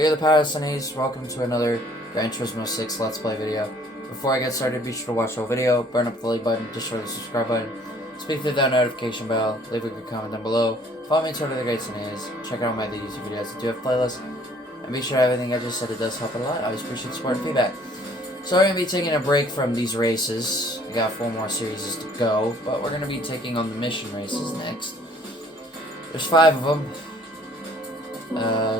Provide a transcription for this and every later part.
Fear the Parasites, welcome to another Gran Turismo 6 Let's Play video. Before I get started, be sure to watch the whole video, burn up the like button, destroy the subscribe button, speak through that notification bell, leave a good comment down below, follow me on Twitter, the Great Sneeze, check out my other YouTube videos that do have playlists, and be sure everything I just said, it does help a lot. I always appreciate support and feedback. So we're going to be taking a break from these races. We got 4 more series to go, but we're going to be taking on the mission races next. There's 5 of them.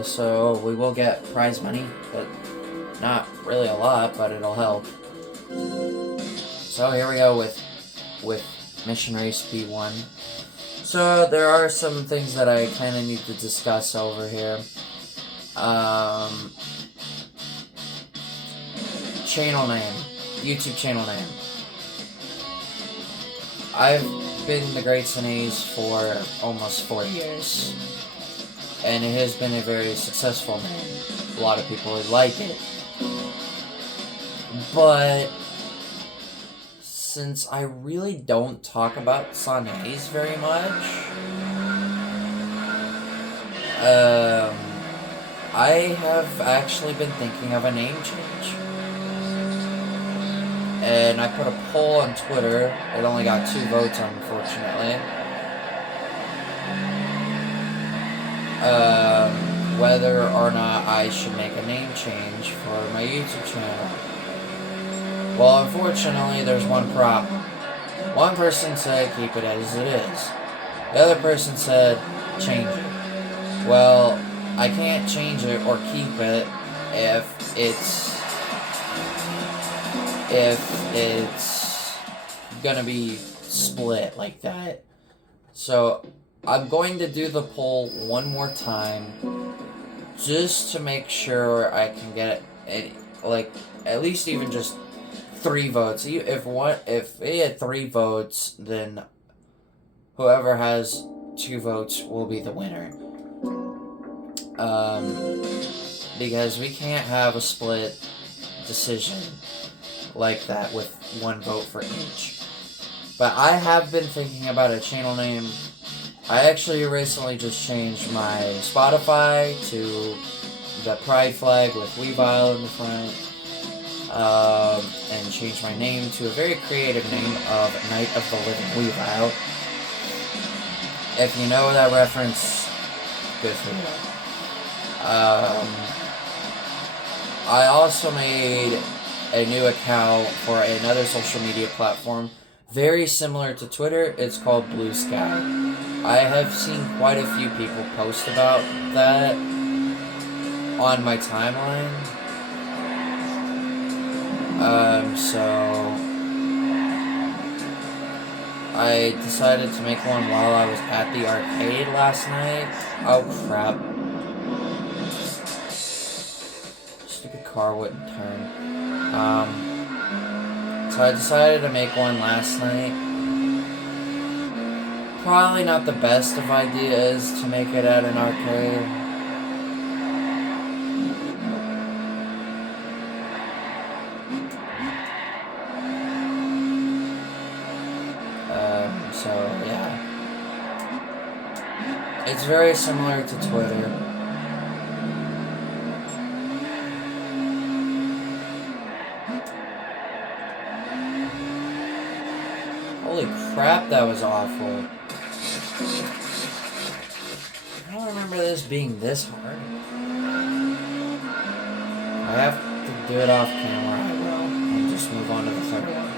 So we will get prize money, but not really a lot, but it'll help. So here we go with Mission Race B1. So there are some things that I kind of need to discuss over here. Channel name. YouTube channel name. I've been the Great Sneeze for almost 4 years. And it has been a very successful name. A lot of people would like it. But since I really don't talk about Sanays very much, I have actually been thinking of a name change. And I put a poll on Twitter. It only got 2 votes, unfortunately. Whether or not I should make a name change for my YouTube channel. Well, unfortunately, there's one problem. One person said keep it as it is. The other person said change it. Well, I can't change it or keep it if it's gonna be split like that. So I'm going to do the poll one more time, just to make sure I can get at least even just 3 votes. If it had 3 votes, then whoever has 2 votes will be the winner. Because we can't have a split decision like that with 1 vote for each. But I have been thinking about a channel name. I actually recently just changed my Spotify to the pride flag with Weavile in the front, and changed my name to a very creative name of Night of the Living Weavile. If you know that reference, good for you. I also made a new account for another social media platform, very similar to Twitter. It's called Blue Sky. I have seen quite a few people post about that on my timeline. So I decided to make one while I was at the arcade last night. Oh crap. Stupid car wouldn't turn. So I decided to make one last night. Probably not the best of ideas to make it at an arcade. So yeah. It's very similar to Twitter. Holy crap, that was awful. I don't remember this being this hard. I have to do it off camera, I will. And just move on to the third one.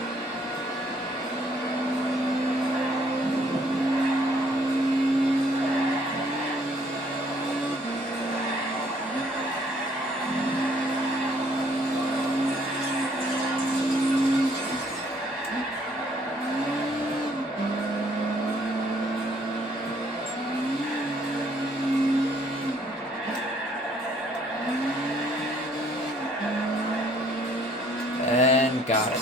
And got it.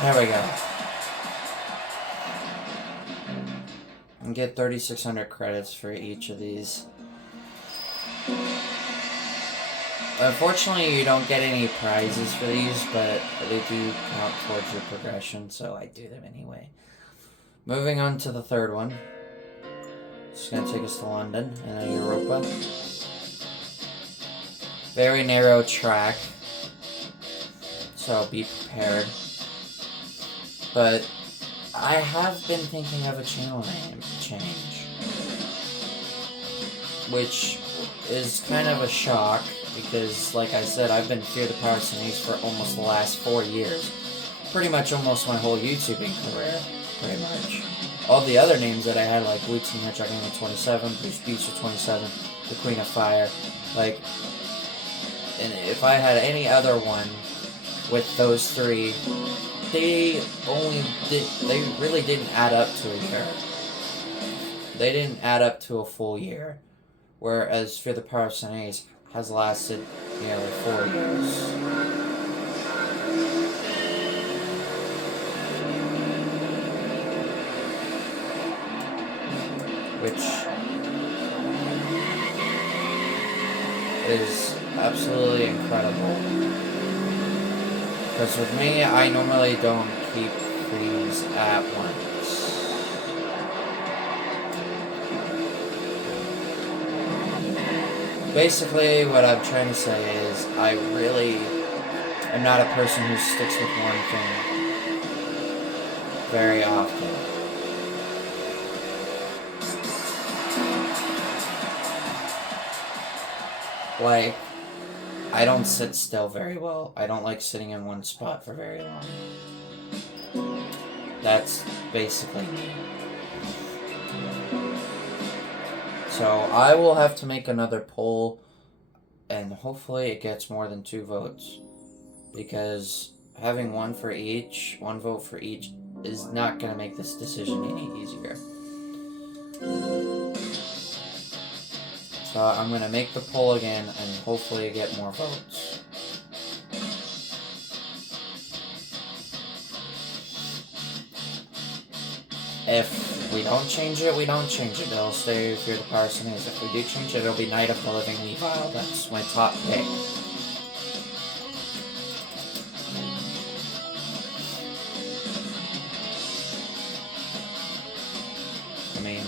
There we go. And get 3,600 credits for each of these. Unfortunately, you don't get any prizes for these, but they do count towards your progression, so I do them anyway. Moving on to the third one. It's going to take us to London and then Europa. very narrow track, so be prepared. But I have been thinking of a channel name change, which is kind of a shock because, like I said, I've been Fear the Pyrocynics for almost the last 4 years. Pretty much almost my whole YouTubing career, pretty much. All the other names that I had, like Blue Team Hedgehog 27, Bruce Beacher 27, The Queen of Fire, like, and if I had any other one with those three, they really didn't add up to a year. They didn't add up to a full year, whereas Fear the Pyrocynics has lasted nearly 4 years. Which is absolutely incredible. Because with me, I normally don't keep things at once. Basically, what I'm trying to say is, I really am not a person who sticks with one thing very often. Like, I don't sit still very well. I don't like sitting in one spot for very long. That's basically me. So I will have to make another poll, and hopefully it gets more than 2 votes. Because having one vote for each, is not going to make this decision any easier. So I'm going to make the poll again and hopefully get more votes. If we don't change it, we don't change it. It'll stay Fear the Pyrocynics. If we do change it, it'll be Night of the Living Levile. That's my top pick. I mean,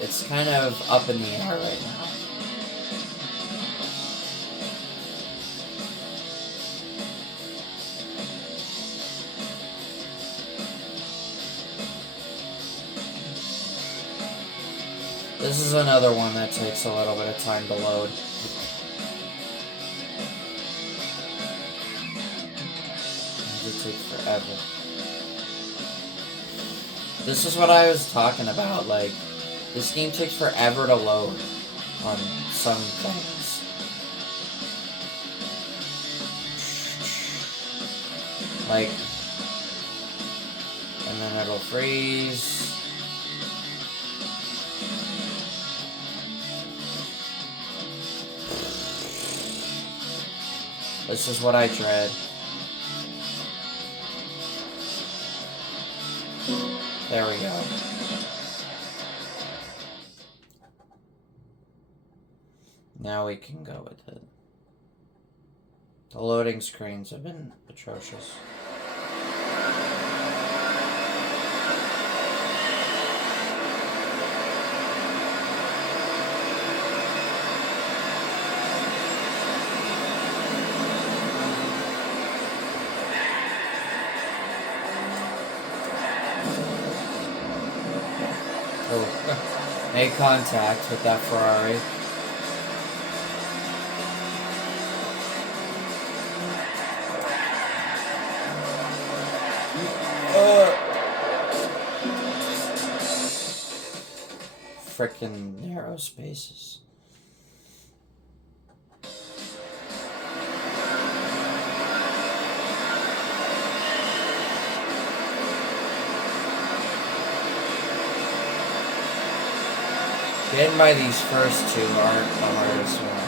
it's kind of up in the air right now. This is another one that takes a little bit of time to load. It takes forever. This is what I was talking about, like, this game takes forever to load on some things. Like, and then it'll freeze. This is what I dread. There we go. Now we can go with it. The loading screens have been atrocious. Make contact with that Ferrari. Frickin' narrow spaces. Getting by these first two aren't the hardest ones.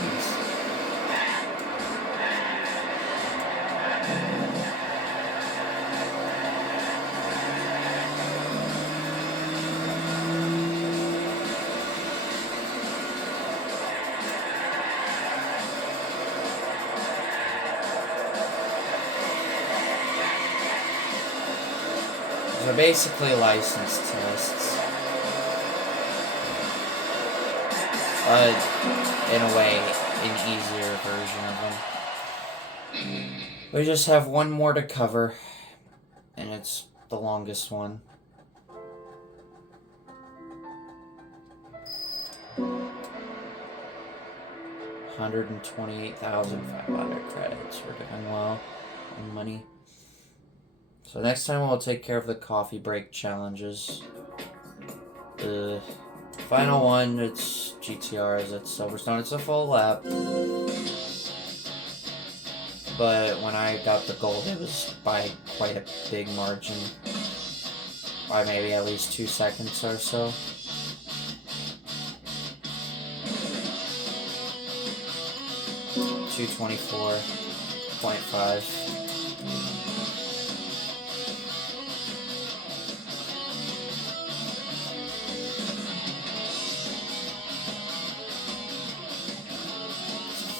They're basically license tests. in a way, an easier version of them. We just have one more to cover, and it's the longest one. $128,500 credits. We're doing well on money. So next time we'll take care of the coffee break challenges. The final one, it's GTRs at Silverstone. It's a full lap. But when I got the gold, it was by quite a big margin. By maybe at least 2 seconds or so. $224.5.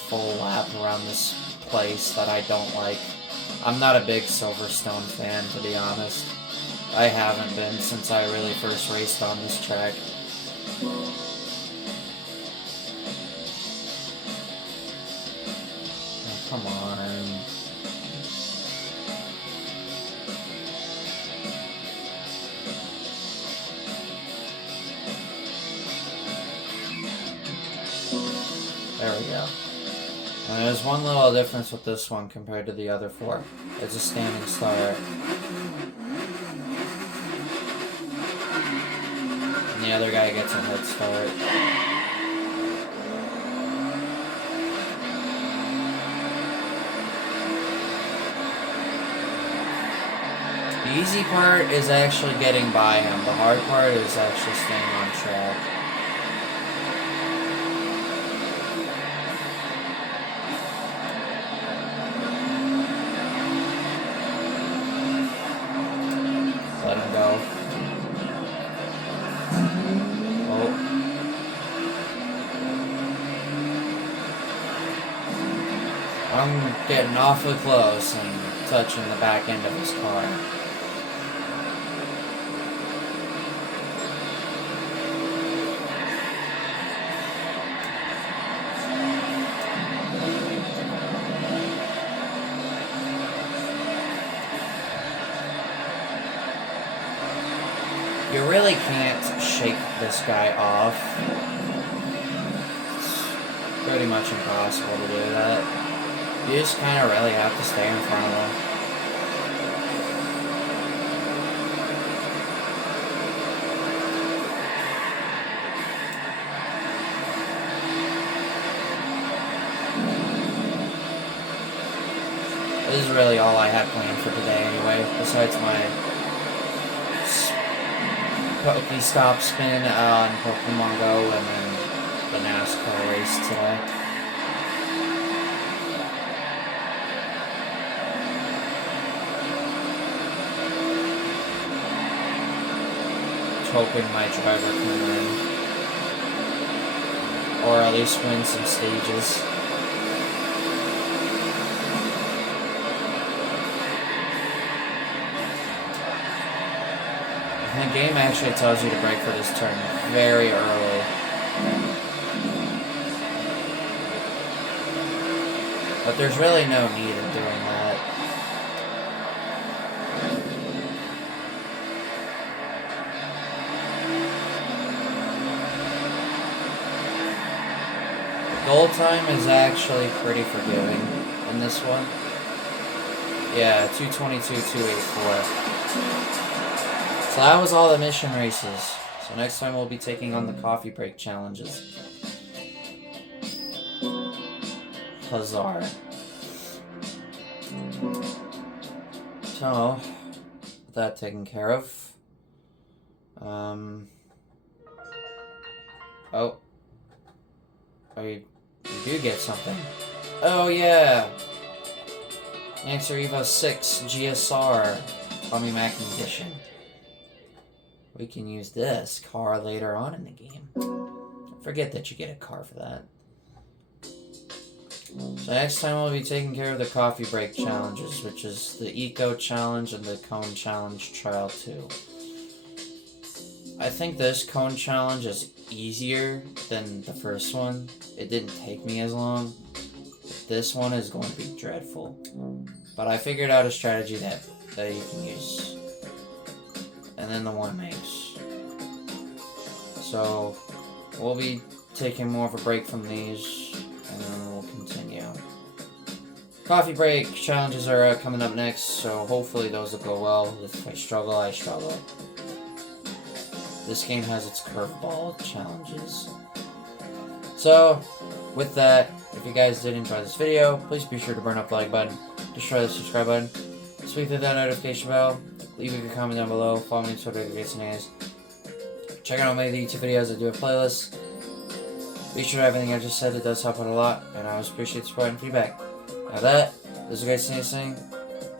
Full lap around this place that I don't like. I'm not a big Silverstone fan, to be honest. I haven't been since I really first raced on this track. Oh, come on. There we go. And there's one little difference with this one compared to the other 4. It's a standing start. And the other guy gets a head start. The easy part is actually getting by him. The hard part is actually staying on track. Let him go. Oh. I'm getting awfully close and touching the back end of his car. You really can't shake this guy off. It's pretty much impossible to do that. You just kind of really have to stay in front of him. This is really all I had planned for today anyway, besides my Pokestop spin on Pokemon Go and then the NASCAR race today. Hoping my driver can win. Or at least win some stages. The game actually tells you to brake for this turn very early. But there's really no need in doing that. Goal time is actually pretty forgiving in this one. Yeah, 222.284. So that was all the mission races. So next time we'll be taking on the coffee break challenges. Huzzah. So, with that taken care of. Oh. You do get something. Oh yeah! Answer Evo 6 GSR Tommy Mackin edition. We can use this car later on in the game. Forget that you get a car for that. So next time we'll be taking care of the coffee break challenges, which is the Eco Challenge and the Cone Challenge Trial 2. I think this Cone Challenge is easier than the first one. It didn't take me as long. This one is going to be dreadful. But I figured out a strategy that you can use. And then the one makes. So we'll be taking more of a break from these, and then we'll continue. Coffee break challenges are coming up next, so hopefully those will go well. If I struggle, I struggle. This game has its curveball challenges. So, with that, if you guys did enjoy this video, please be sure to burn up the like button, destroy the subscribe button, speak to that notification bell, leave a comment down below, follow me on Twitter to get some news. Check out many of the YouTube videos. I do have playlists. Be sure to everything I just said. It does help out a lot, and I always appreciate support and feedback. Now that, this is a great thing.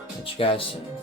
Catch you guys soon.